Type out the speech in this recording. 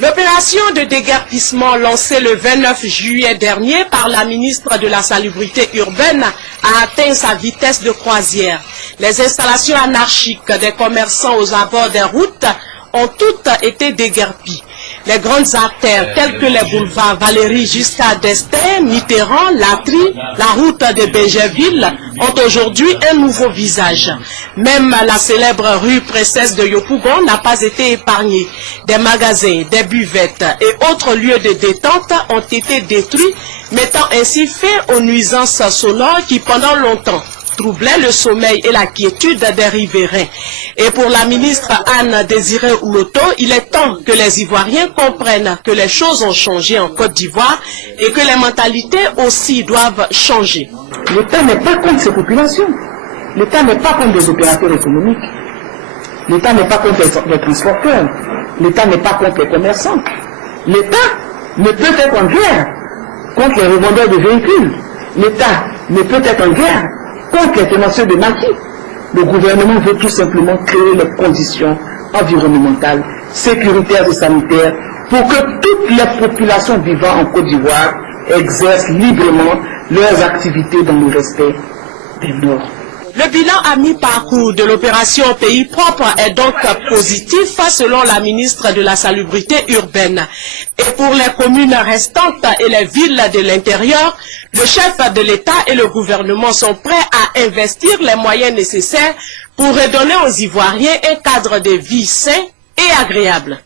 L'opération de déguerpissement lancée le 29 juillet dernier par la ministre de la Salubrité urbaine a atteint sa vitesse de croisière. Les installations anarchiques des commerçants aux abords des routes ont toutes été déguerpies. Les grandes artères telles que les boulevards Valérie jusqu'à Destin, Mitterrand, Latry, la route de Bégerville ont aujourd'hui un nouveau visage. Même la célèbre rue Princesse de Yopougon n'a pas été épargnée. Des magasins, des buvettes et autres lieux de détente ont été détruits, mettant ainsi fin aux nuisances sonores qui pendant longtemps troublaient le sommeil et la quiétude des riverains. Et pour la ministre Anne Désiré Ouloto, il est temps que les Ivoiriens comprennent que les choses ont changé en Côte d'Ivoire et que les mentalités aussi doivent changer. L'État n'est pas contre ces populations. L'État n'est pas contre les opérateurs économiques. L'État n'est pas contre les transporteurs. L'État n'est pas contre les commerçants. L'État ne peut être en guerre contre les revendeurs de véhicules. L'État ne peut être en guerre contre les tenanciers de maquis. Le gouvernement veut tout simplement créer les conditions environnementales, sécuritaires et sanitaires pour que toutes les populations vivant en Côte d'Ivoire exercent librement leurs activités dans le respect des normes. Le bilan à mi-parcours de l'opération Pays propre est donc positif selon la ministre de la Salubrité urbaine. Et pour les communes restantes et les villes de l'intérieur, le chef de l'État et le gouvernement sont prêts à investir les moyens nécessaires pour redonner aux Ivoiriens un cadre de vie sain et agréable.